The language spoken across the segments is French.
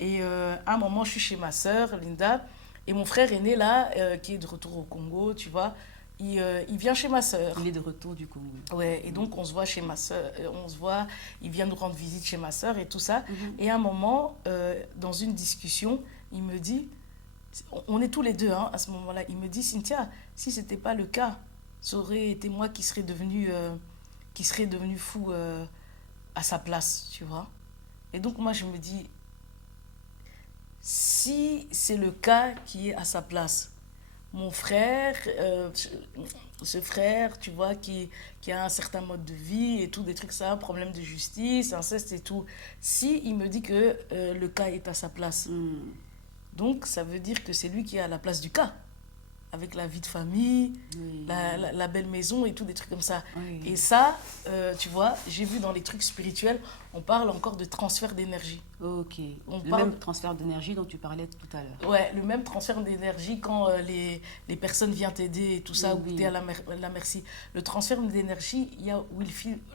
Et à un moment, je suis chez ma sœur, Linda, et mon frère aîné, là, qui est de retour au Congo, tu vois, il vient chez ma sœur. Il est de retour du Congo. Ouais, et donc on se voit chez ma sœur, on se voit, il vient nous rendre visite chez ma sœur et tout ça. Et à un moment, dans une discussion, il me dit, on est tous les deux hein, à ce moment-là, il me dit, Cynthia, si ce n'était pas le cas, ça aurait été moi qui serait devenu fou à sa place, tu vois. Et donc moi, je me dis, si c'est le cas qui est à sa place, mon frère, ce frère, tu vois, qui a un certain mode de vie et tout, des trucs ça, problème de justice, inceste et tout. Si il me dit que le cas est à sa place, donc ça veut dire que c'est lui qui est à la place du cas, avec la vie de famille, Oui. la belle maison et tout, des trucs comme ça. Oui. Et ça, tu vois, j'ai vu dans les trucs spirituels, on parle encore de transfert d'énergie. Ok. On Le parle- même transfert d'énergie dont tu parlais tout à l'heure. Ouais, le même transfert d'énergie quand les personnes viennent t'aider et tout ça, ou Oui. t'es à la merci. Le transfert d'énergie, il y a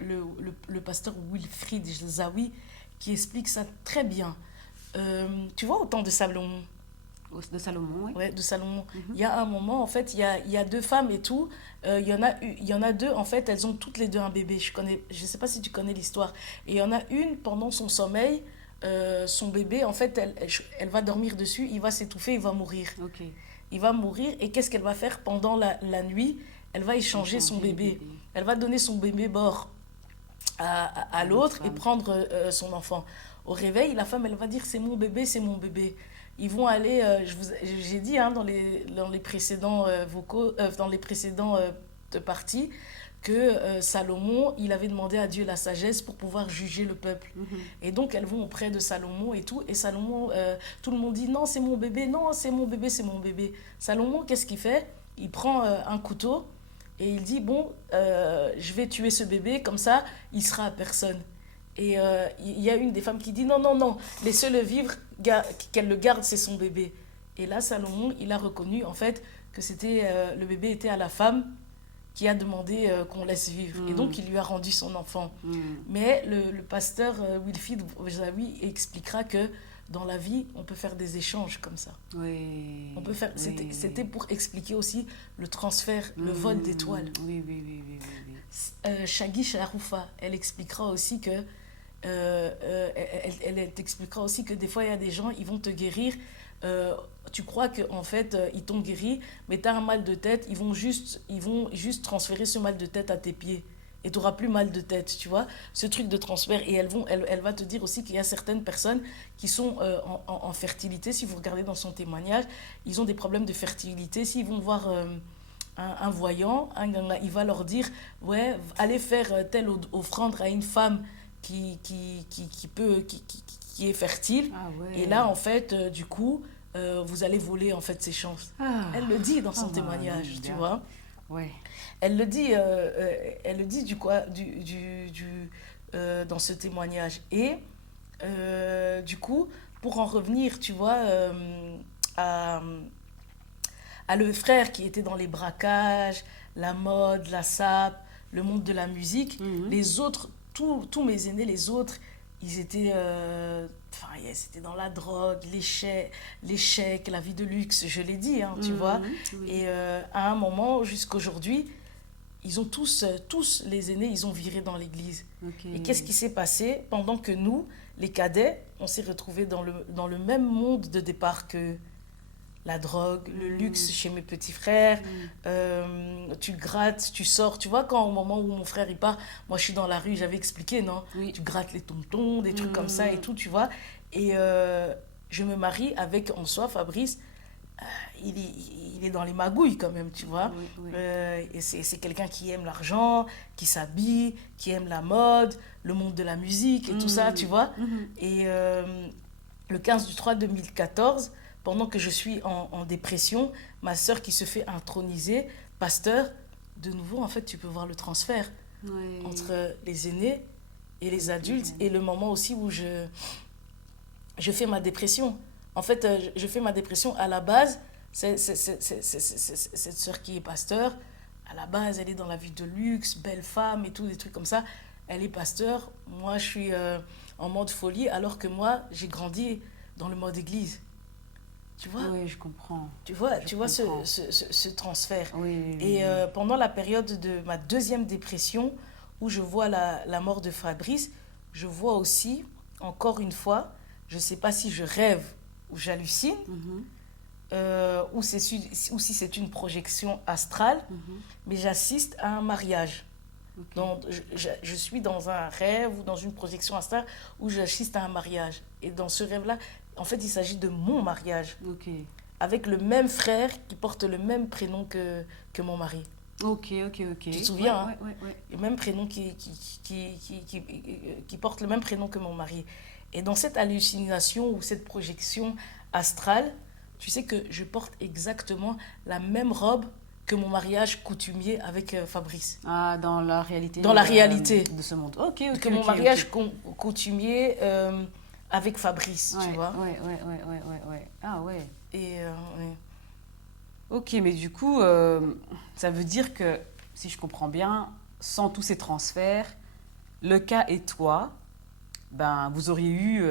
le pasteur Wilfried Zawi qui explique ça très bien. Tu vois, au temps de Salomon, De Salomon, oui. ouais, de Salomon, il y a un moment, en fait, il y a deux femmes et tout. Il y en a deux, en fait, elles ont toutes les deux un bébé. Je sais pas si tu connais l'histoire. Et il y en a une, pendant son sommeil, son bébé, en fait, elle va dormir dessus, il va s'étouffer, il va mourir. Ok. Il va mourir et qu'est-ce qu'elle va faire pendant la nuit? Elle va échanger son Échanger le bébé. bébé. Elle va donner son bébé mort à l'autre l'autre et femme. prendre son enfant. Au réveil, la femme, elle va dire c'est mon bébé, c'est mon bébé. Ils vont aller, j'ai dit hein, dans les précédents vocaux, dans les précédents parties, que Salomon, il avait demandé à Dieu la sagesse pour pouvoir juger le peuple. Et donc, elles vont auprès de Salomon et tout. Et Salomon, tout le monde dit non, c'est mon bébé, non, c'est mon bébé, c'est mon bébé. Salomon, qu'est-ce qu'il fait? Il prend un couteau et il dit bon, je vais tuer ce bébé, comme ça, il sera à personne. Et il y a une des femmes qui dit non, non, non, laissez-le vivre, qu'elle le garde, c'est son bébé. Et là, Salomon, il a reconnu en fait que le bébé était à la femme qui a demandé qu'on laisse vivre. Et donc, il lui a rendu son enfant. Mais le pasteur Wilfried Zawi expliquera que dans la vie, on peut faire des échanges comme ça. Oui. On peut faire. Oui. C'était pour expliquer aussi le transfert, le vol d'étoiles. Oui, oui, oui, oui, oui, oui. Shaggy Sharoufa, elle expliquera aussi que elle t'expliquera aussi que des fois il y a des gens, ils vont te guérir. Tu crois qu'en fait ils t'ont guéri, mais tu as un mal de tête, ils vont juste transférer ce mal de tête à tes pieds. Et tu n'auras plus mal de tête, tu vois, ce truc de transfert. Et elle va te dire aussi qu'il y a certaines personnes qui sont en fertilité. Si vous regardez dans son témoignage, ils ont des problèmes de fertilité. S'ils vont voir un voyant, il va leur dire, ouais, allez faire telle offrande à une femme qui est fertile. Ah ouais. Et là, en fait, du coup, vous allez voler en fait ses chances. Ah. Elle le dit dans son Ah, témoignage, oui, tu bien. vois. Ouais. Elle le dit dans ce témoignage. Et du coup, pour en revenir, tu vois, à, à le frère qui était dans les braquages, la mode, la sape, le monde de la musique, les autres, tous mes aînés, les autres, ils étaient, c'était dans la drogue, l'échec, la vie de luxe, je l'ai dit, hein, tu vois. Oui. Et à un moment, jusqu'aujourd'hui, ils ont tous les aînés, ils ont viré dans l'église. Ok. Et qu'est-ce qui s'est passé pendant que nous, les cadets, on s'est retrouvés dans le même monde de départ que la drogue, le luxe chez mes petits frères, tu grattes, tu sors. Tu vois, quand au moment où mon frère il part, moi je suis dans la rue, j'avais expliqué, non? Oui. Tu grattes les tontons, des trucs comme ça et tout, tu vois. Et je me marie avec, en soi, Fabrice, il est dans les magouilles quand même, tu vois. Oui, oui. Et c'est quelqu'un qui aime l'argent, qui s'habille, qui aime la mode, le monde de la musique et tout ça, tu vois. Et le 15/3/2014, pendant que je suis en dépression, ma sœur qui se fait introniser, pasteur, de nouveau, en fait, tu peux voir le transfert Oui. entre les aînés et les adultes, et le moment aussi où je fais ma dépression. En fait, je fais ma dépression à la base. Cette sœur qui est pasteur, à la base, elle est dans la vie de luxe, belle femme et tout, des trucs comme ça. Elle est pasteur. Moi, je suis en mode folie, alors que moi, j'ai grandi dans le mode église. Tu vois? Oui, je comprends. Tu vois, Je comprends. ce transfert. Oui, oui, oui, Et oui. pendant la période de ma deuxième dépression, où je vois la mort de Fabrice, je vois aussi, encore une fois, je ne sais pas si je rêve ou j'hallucine, Mhm, ou ou si c'est une projection astrale, mhm. mais j'assiste à un mariage. Ok. Donc, je suis dans un rêve ou dans une projection astrale où j'assiste à un mariage. Et dans ce rêve-là, en fait, il s'agit de mon mariage, Ok. avec le même frère qui porte le même prénom que mon mari. Ok, ok, ok. Tu te Ouais, souviens, hein? ouais, ouais, ouais. Le même prénom qui porte le même prénom que mon mari. Et dans cette hallucination ou cette projection astrale, tu sais que je porte exactement la même robe que mon mariage coutumier avec Fabrice. Ah, dans la réalité Dans la réalité. de ce monde. Ok, ok, Que mon ok, mariage ok. coutumier avec Fabrice, tu Ouais, vois. ouais, ouais, ouais, ouais, ouais, ouais. Ah ouais. Et ouais. Ok, mais du coup, ça veut dire que, si je comprends bien, sans tous ces transferts, le cas et toi, ben, vous auriez eu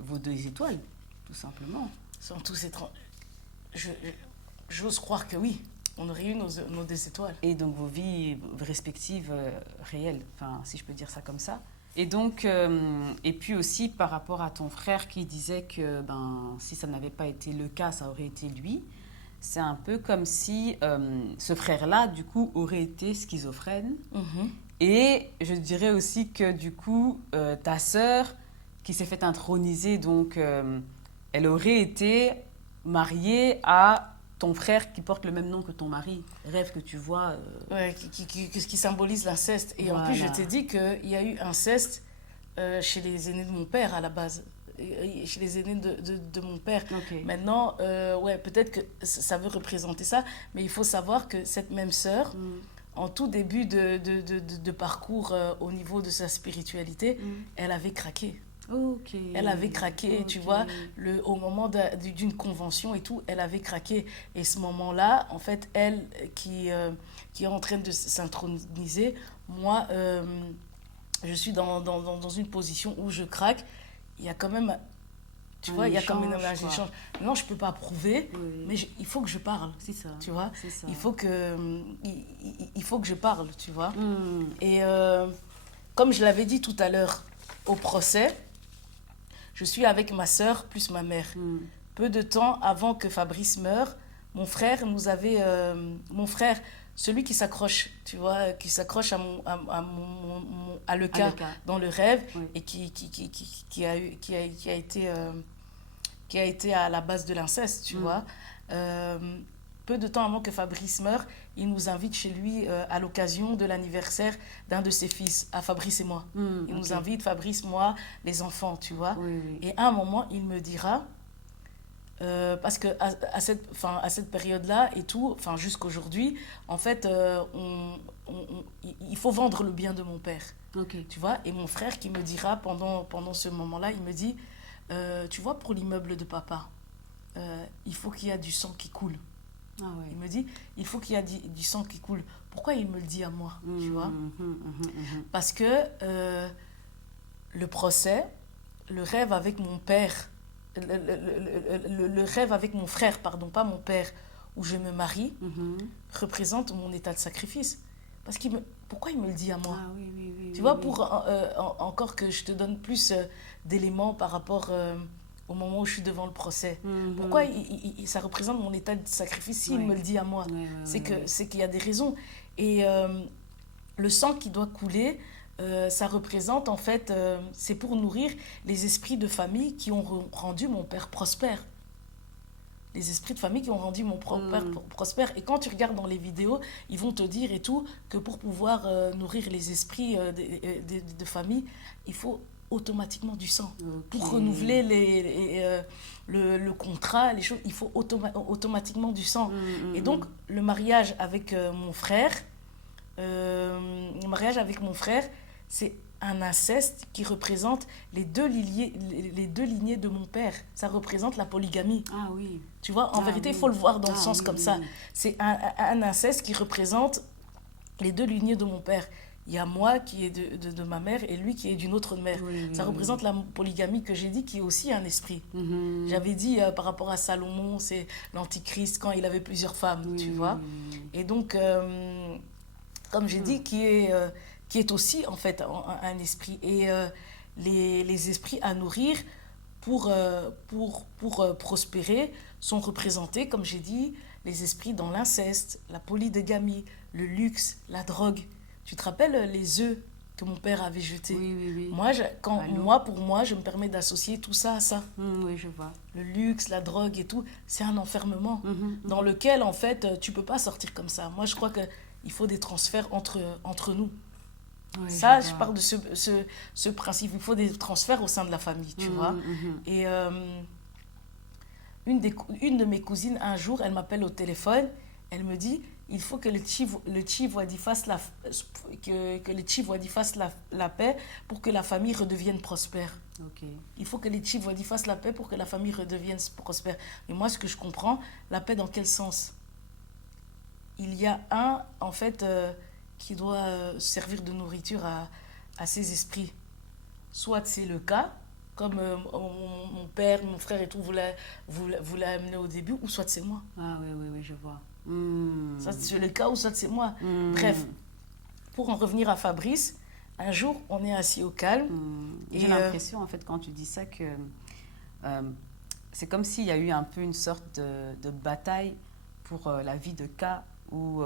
vos 2 étoiles, tout simplement. Sans tous ces... je- J'ose croire que oui, on aurait eu nos 2 étoiles. Et donc vos vies respectives réelles, enfin, si je peux dire ça comme ça. Et donc, et puis aussi par rapport à ton frère qui disait que ben, si ça n'avait pas été le cas, ça aurait été lui. C'est un peu comme si ce frère-là, du coup, aurait été schizophrène. Mhm. Et je dirais aussi que, du coup, ta sœur, qui s'est fait introniser, donc, elle aurait été mariée à ton frère qui porte le même nom que ton mari. Rêve que tu vois. Ouais, qui symbolise l'inceste. Et en plus, je Voilà. t'ai dit qu'il y a eu inceste chez les aînés de mon père à la base. Chez les aînés de mon père. Ok. Maintenant, ouais, peut-être que ça veut représenter ça, mais il faut savoir que cette même sœur, Mm, en tout début de parcours au niveau de sa spiritualité, mm. elle avait craqué. Ok. Elle avait craqué, tu Ok. vois, au moment d'une convention et tout, elle avait craqué. Et ce moment-là, en fait, elle qui est en train de s'introniser, moi, je suis dans une position où je craque. Il y a quand même, tu Un vois, il y a quand même échange, un quoi. échange. Non, je ne peux pas prouver, Oui. mais il faut que je parle, C'est ça. tu vois. C'est ça. Il faut que je parle, tu vois. Mm, Et comme je l'avais dit tout à l'heure au procès, je suis avec ma sœur plus ma mère. mm. Peu de temps avant que Fabrice meure, mon frère nous avait... mon frère, celui qui s'accroche, tu vois, qui s'accroche à le Ah, cas le cas. dans le rêve Oui. et qui a été à la base de l'inceste, tu Mm. vois. Euh, Peu de temps avant que Fabrice meure, il nous invite chez lui à l'occasion de l'anniversaire d'un de ses fils, à Fabrice et moi. Mm, Il ok. nous invite, Fabrice, moi, les enfants, tu vois. Oui, oui. Et à un moment, il me dira, parce que à cette période-là et tout, enfin jusqu'aujourd'hui, en fait, il faut vendre le bien de mon père, Ok. tu vois. Et mon frère qui me dira pendant ce moment-là, il me dit, tu vois, pour l'immeuble de papa, il faut qu'il y ait du sang qui coule. Ah ouais. Il me dit, il faut qu'il y ait du sang qui coule. Pourquoi il me le dit à moi, tu vois? Parce que le procès, le rêve avec mon père, le rêve avec mon frère, pardon, pas mon père, où je me marie, représente mon état de sacrifice. Parce pourquoi il me le dit à moi? Ah oui, oui, oui. Tu oui, vois, oui. pour encore que je te donne plus d'éléments par rapport au moment où je suis devant le procès. Mhm. Pourquoi ça représente mon état de sacrifice s'il Ouais. me le dit à moi? Ouais, ouais, C'est ouais, ouais. c'est qu'il y a des raisons. Et le sang qui doit couler, ça représente en fait, c'est pour nourrir les esprits de famille qui ont rendu mon père prospère. Les esprits de famille qui ont rendu mon père prospère. Et quand tu regardes dans les vidéos, ils vont te dire et tout que pour pouvoir nourrir les esprits de famille, il faut automatiquement du sang. Ok. Pour renouveler le contrat, les choses, il faut automatiquement du sang. Et donc, le mariage avec mon frère, c'est un inceste qui représente les deux lignées de mon père. Ça représente la polygamie. Ah oui. Tu vois, en vérité, il oui. faut le voir dans le sens oui, comme oui, ça. oui. C'est un inceste qui représente les deux lignées de mon père. il y a moi qui est de ma mère et lui qui est d'une autre mère. Oui, Ça représente la polygamie que j'ai dit, qui est aussi un esprit. J'avais dit par rapport à Salomon, c'est l'antichrist quand il avait plusieurs femmes, tu vois. Et donc, comme j'ai dit, qui est aussi en fait un esprit. Et les esprits à nourrir pour prospérer sont représentés, comme j'ai dit, les esprits dans l'inceste, la polygamie, le luxe, la drogue. Tu te rappelles les œufs que mon père avait jetés? Oui. Pour moi, je me permets d'associer tout ça à ça. Oui, je vois. Le luxe, la drogue et tout, c'est un enfermement dans lequel, en fait, tu peux pas sortir comme ça. Moi, je crois qu'il faut des transferts entre nous. Oui, Ça, je parle de ce principe. Il faut des transferts au sein de la famille, tu vois. Et une de mes cousines, un jour, elle m'appelle au téléphone. Elle me dit, il faut que le Tchivwadi fasse la paix pour que la famille redevienne prospère. Ok. Il faut que les Tchivwadi fassent la paix pour que la famille redevienne prospère. Mais moi, ce que je comprends, la paix dans quel sens? Il y a un, en fait, qui doit servir de nourriture à ces esprits. Soit c'est le cas, comme mon père, mon frère et tout vous l'a amené au début, ou soit c'est moi. Ah oui, je vois. Soit c'est le cas, ou soit c'est moi. Bref, pour en revenir à Fabrice, un jour, on est assis au calme. J'ai l'impression, en fait, quand tu dis ça, que c'est comme s'il y a eu un peu une sorte de bataille pour la vie de K, où...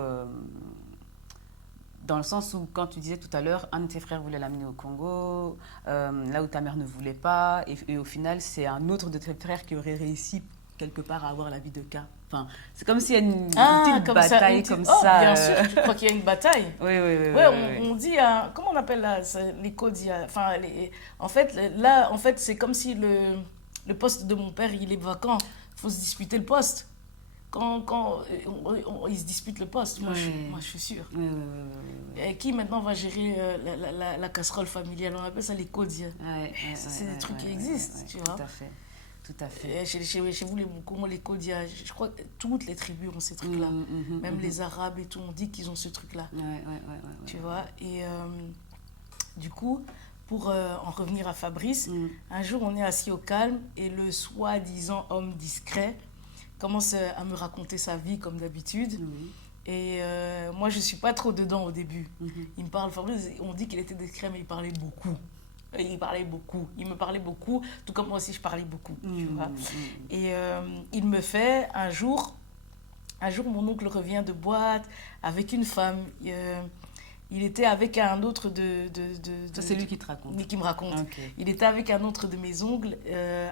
dans le sens où, quand tu disais tout à l'heure, un de tes frères voulait l'amener au Congo, là où ta mère ne voulait pas, et au final, c'est un autre de tes frères qui aurait réussi quelque part à avoir la vie de K. Enfin, c'est comme s'il y a une petite bataille comme ça. Bien sûr, tu crois qu'il y a une bataille? Oui. On dit, comment on appelle là, les codes, enfin, en fait, là, c'est comme si le poste de mon père, il est vacant. Il faut se disputer le poste. Quand ils se disputent le poste, moi je suis sûre. Et qui maintenant va gérer la casserole familiale? On appelle ça les codiens. C'est des trucs qui existent, tu vois. Tout à fait. Chez vous, les codiens, je crois que toutes les tribus ont ces trucs-là. Même les Arabes et tout, on dit qu'ils ont ce truc-là. Tu vois. Et du coup, pour en revenir à Fabrice, un jour on est assis au calme et le soi-disant homme discret commence à me raconter sa vie comme d'habitude. Et moi, je ne suis pas trop dedans au début. Il me parle, Fabrice, on dit qu'il était discret, mais il parlait beaucoup. Il me parlait beaucoup, tout comme moi aussi, je parlais beaucoup. Tu vois. Et il me fait, un jour, mon oncle revient de boîte avec une femme. Il était avec un autre Ça, c'est lui qui te raconte. Qui me raconte. Okay. Il était avec un autre de mes oncles.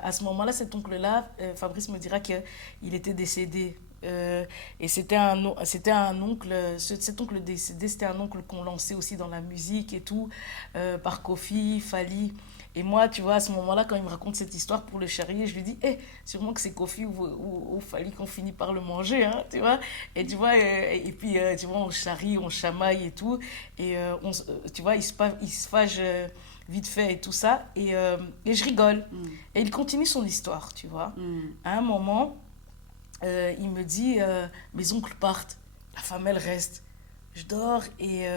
À ce moment-là, cet oncle-là, Fabrice me dira qu'il était décédé. Et c'était un oncle, cet oncle décédé, c'était un oncle qu'on lançait aussi dans la musique et tout, par Kofi, Fali. Et moi, tu vois, à ce moment-là, quand il me raconte cette histoire pour le charrier, je lui dis, sûrement que c'est Kofi ou Fali qu'on finit par le manger, hein, tu vois. Et tu vois, et puis, tu vois, on charrie, on chamaille et tout. Et tu vois, il se fâche vite fait et tout ça. Et je rigole. Et il continue son histoire, tu vois. À un moment, il me dit, mes oncles partent, la femme, elle reste. Je dors et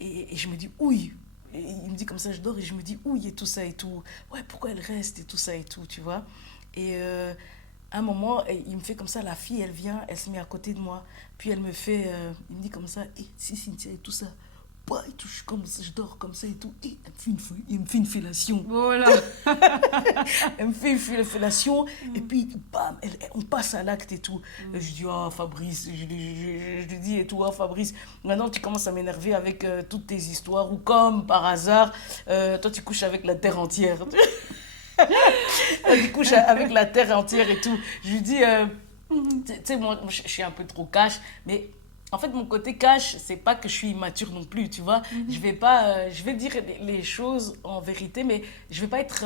je me dis, ouille. Et il me dit comme ça, je dors et je me dis, ouille et tout ça et tout. Ouais, pourquoi elle reste et tout ça et tout, tu vois. Et à un moment, il me fait comme ça, la fille, elle vient, elle se met à côté de moi. Puis elle me fait, il me dit comme ça, si Cynthia et tout ça. Bah, et tout, je dors comme ça et tout. Et il me fait une fellation. Voilà. Elle me fait une fellation. Et puis, bam, on passe à l'acte et tout. Et je dis, Fabrice, je lui dis et tout, Fabrice, maintenant tu commences à m'énerver avec toutes tes histoires. Ou comme par hasard, toi tu couches avec la terre entière. Tu couches avec la terre entière et tout. Je lui dis, tu sais, moi, je suis un peu trop cash, mais... En fait, mon côté cash, c'est pas que je suis immature non plus, tu vois. Je vais dire les choses en vérité, mais je vais pas être...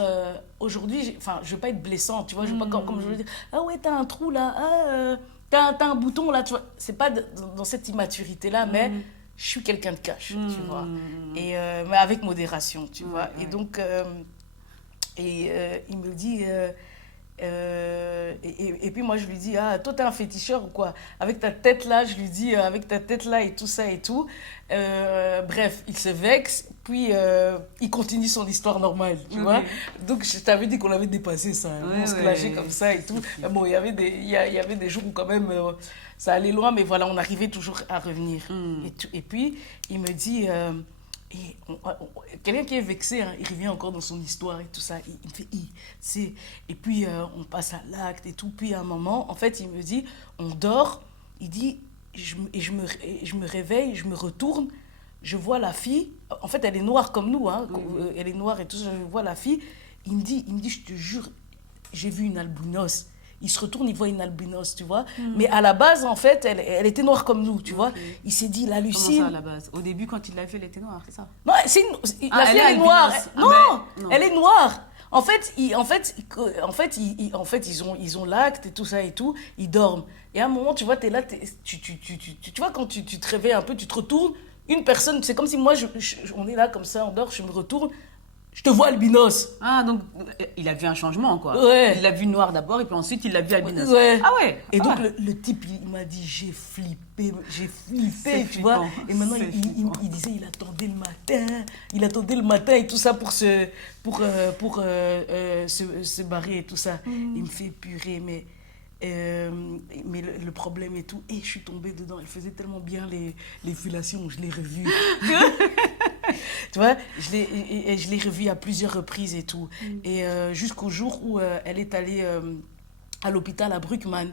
aujourd'hui, je vais pas être blessante, tu vois. Je vais pas comme je veux dire, ah ouais, t'as un trou là, t'as un bouton là, tu vois. C'est pas dans cette immaturité-là, mais je suis quelqu'un de cash, tu vois. Et, mais avec modération, tu vois. Et donc, il me dit... et Et puis moi, je lui dis, ah, toi, t'es un féticheur ou quoi? Avec ta tête là, je lui dis, avec ta tête là et tout ça et tout. Bref, il se vexe, puis il continue son histoire normale, tu vois. Donc, je t'avais dit qu'on avait dépassé ça, on se clasheait comme ça et tout. Mais bon, il y avait des jours où quand même, ça allait loin, mais voilà, on arrivait toujours à revenir. Et puis, il me dit... quelqu'un qui est vexé, hein, il revient encore dans son histoire et tout ça. Il me fait, c'est... Et puis, on passe à l'acte et tout. Puis, à un moment, en fait, il me dit, on dort. Il dit, je me réveille, je me retourne. Je vois la fille. En fait, elle est noire comme nous. Hein, elle est noire et tout ça. Je vois la fille. Il me dit, je te jure, j'ai vu une albinos. Il se retourne, il voit une albinos, tu vois. Mais à la base, en fait, elle était noire comme nous, tu vois. Il s'est dit, il hallucine. Comment ça, à la base? Au début, quand il l'a vue, elle était noire, c'est ça? Non, la fille, elle est noire. Non, elle est noire. En fait, ils ont l'acte et tout ça et tout. Ils dorment. Et à un moment, tu vois, t'es là, tu vois, quand tu te réveilles un peu, tu te retournes. Une personne, c'est comme si moi, on est là comme ça, on dort, je me retourne. Je te vois albinos. Ah, donc il a vu un changement, quoi. Ouais. Il l'a vu noir d'abord et puis ensuite il l'a vu albinos. Ouais. Ah ouais. Et donc le type, il m'a dit, j'ai flippé, tu vois. Et maintenant, il disait, il attendait le matin et tout ça pour se barrer et tout ça. Il me fait purée, mais le problème et tout, et je suis tombée dedans. Elle faisait tellement bien les fellations, je l'ai revue. Tu vois, je l'ai revue à plusieurs reprises et tout. Et jusqu'au jour où elle est allée à l'hôpital à Bruckmann.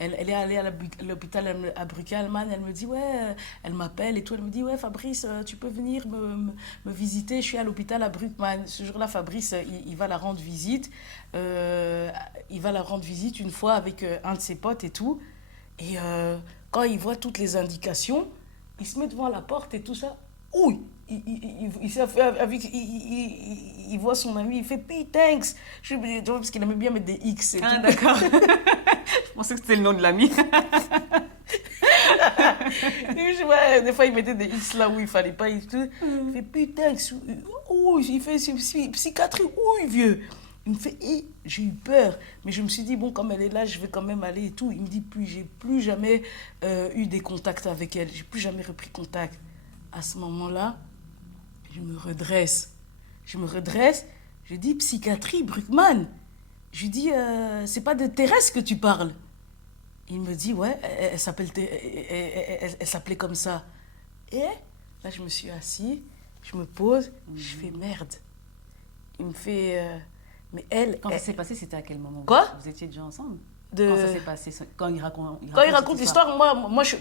Elle est allée à l'hôpital à Bruckmann. Elle me dit, ouais, elle m'appelle et tout. Elle me dit, ouais, Fabrice, tu peux venir me visiter. Je suis à l'hôpital à Bruckmann. Ce jour-là, Fabrice, il va la rendre visite. Il va la rendre visite une fois avec un de ses potes et tout. Et quand il voit toutes les indications, il se met devant la porte et tout ça. Ouh, il voit son ami, il fait P, thanks. Parce qu'il aimait bien mettre des X. Et tout. D'accord. Je pensais que c'était le nom de l'ami. Des fois, il mettait des X là où il fallait pas. Il fait P, thanks. Oh, il fait psychiatrie. Oui, vieux. Il me fait, j'ai eu peur. Mais je me suis dit, bon, comme elle est là, je vais quand même aller et tout. Il me dit, j'ai plus jamais eu des contacts avec elle. J'ai plus jamais repris contact. À ce moment-là, je me redresse. Je dis, psychiatrie, Bruckmann. Je lui dis, c'est pas de Thérèse que tu parles. Il me dit, ouais, elle s'appelait comme ça. Et là, je me suis assis, je me pose, je fais merde. Il me fait, mais elle... Quand ça s'est passé, c'était à quel moment? Quoi? Vous étiez déjà ensemble? Quand ça s'est passé, quand il raconte l'histoire, moi, je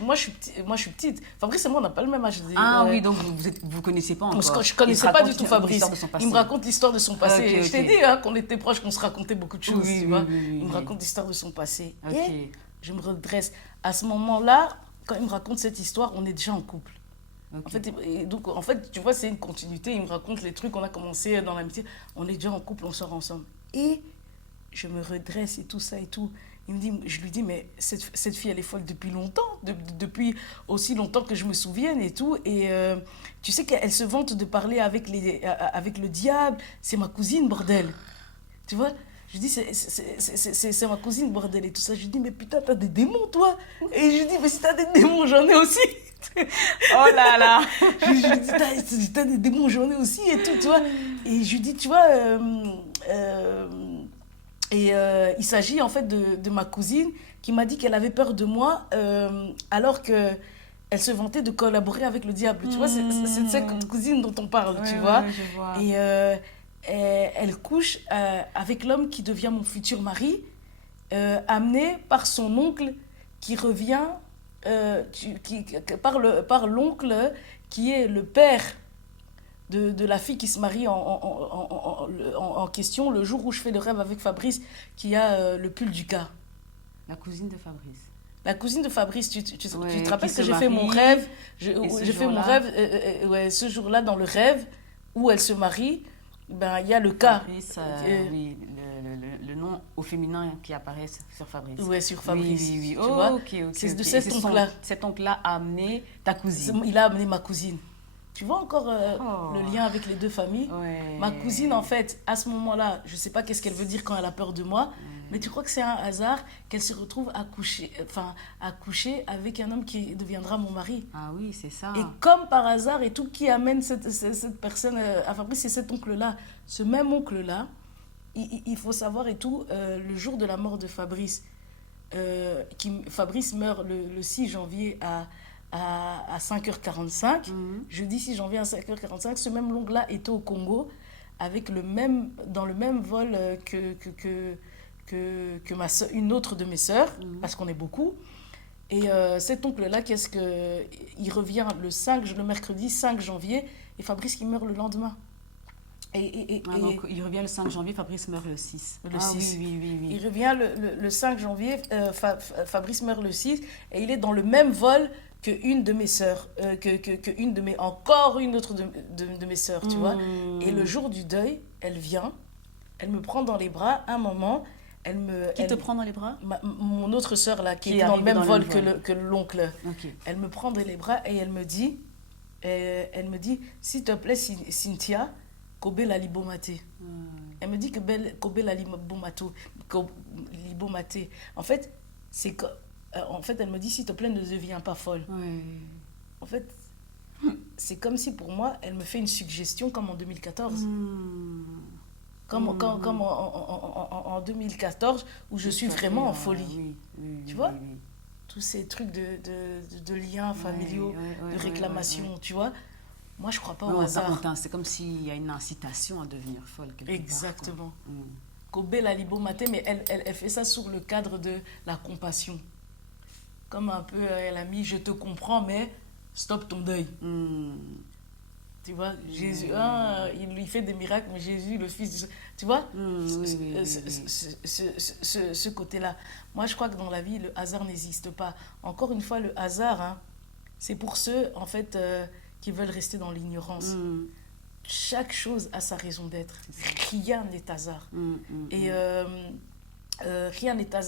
suis petite. Fabrice et moi, on n'a pas le même âge. Oui, donc vous connaissez pas encore. Je ne connaissais pas du tout Fabrice. Il me raconte l'histoire de son passé. Okay. Je t'ai dit qu'on était proches, qu'on se racontait beaucoup de choses. Tu vois. Il me raconte l'histoire de son passé. Et je me redresse. À ce moment-là, quand il me raconte cette histoire, on est déjà en couple. En fait, tu vois, c'est une continuité. Il me raconte les trucs, on a commencé dans l'amitié. On est déjà en couple, on sort ensemble. Et je me redresse et tout ça et tout. Je lui dis, mais cette fille, elle est folle depuis longtemps, depuis aussi longtemps que je me souvienne et tout. Et tu sais qu'elle se vante de parler avec le diable. C'est ma cousine, bordel. Tu vois? Je dis, c'est ma cousine, bordel, et tout ça. Je lui dis, mais putain, t'as des démons, toi. Et je lui dis, mais si t'as des démons, j'en ai aussi. Oh là là. Je lui dis, t'as des démons, j'en ai aussi, et tout, tu vois. Et je lui dis, tu vois... il s'agit en fait de ma cousine qui m'a dit qu'elle avait peur de moi alors qu'elle se vantait de collaborer avec le diable. Tu vois, c'est cette cousine dont on parle, tu vois. Ouais, je vois. Et elle couche avec l'homme qui devient mon futur mari, amené par son oncle qui revient, par l'oncle qui est le père de la fille qui se marie en question, le jour où je fais le rêve avec Fabrice, qui a le pull du cas. La cousine de Fabrice. La cousine de Fabrice, tu te rappelles que j'ai fait mon rêve, ce jour-là, dans le rêve, où elle se marie, ben, il y a le cas. Fabrice, oui, le nom au féminin qui apparaît sur Fabrice. Oui, sur Fabrice. Oui. Tu vois? C'est de cet oncle-là. Cet oncle-là a amené ta cousine. Il a amené ma cousine. Tu vois encore le lien avec les deux familles. Ouais. Ma cousine, en fait, à ce moment-là, je ne sais pas qu'est-ce qu'elle veut dire quand elle a peur de moi, Mais tu crois que c'est un hasard qu'elle se retrouve à coucher avec un homme qui deviendra mon mari? Ah oui, c'est ça. Et comme par hasard, et tout qui amène cette personne à Fabrice, c'est cet oncle-là. Ce même oncle-là, il faut savoir et tout, le jour de la mort de Fabrice, Fabrice meurt le 6 janvier à 5h45. Jeudi 6 janvier à 5h45, ce même oncle-là était au Congo dans le même vol que une autre de mes sœurs, parce qu'on est beaucoup. Et cet oncle-là, il revient le mercredi 5 janvier, et Fabrice qui meurt le lendemain. Donc, il revient le 5 janvier, Fabrice meurt le 6. Le 6. Oui. Il revient le 5 janvier, Fabrice meurt le 6, et il est dans le même vol qu'une de mes sœurs, encore une autre de mes sœurs, tu vois. Et le jour du deuil, elle vient, elle me prend dans les bras, un moment, Qui te prend dans les bras? Mon autre sœur, là, qui est dans le même vol que l'oncle. Okay. Elle me prend dans les bras et elle me dit, s'il te plaît, Cynthia, Kobe la libomate. Elle me dit que Kobe la libomate. En fait, elle me dit, s'il te plaît, ne deviens pas folle. Ouais. En fait, c'est comme si pour moi, elle me fait une suggestion comme en 2014. Comme en 2014, où je suis vraiment en folie. Tu vois, tous ces trucs de liens familiaux, de réclamation, tu vois. Moi, je crois pas au hasard. C'est comme s'il y a une incitation à devenir folle. Exactement. Kobe la libomate, mais elle fait ça sur le cadre de la compassion. Comme un peu, elle a mis, je te comprends, mais stop ton deuil. Tu vois, Jésus, il lui fait des miracles, mais Jésus, le Fils de... Tu vois, ce côté-là. Moi, je crois que dans la vie, le hasard n'existe pas. Encore une fois, le hasard, c'est pour ceux, en fait, qui veulent rester dans l'ignorance. Chaque chose a sa raison d'être. Rien n'est hasard. Et rien n'est hasard.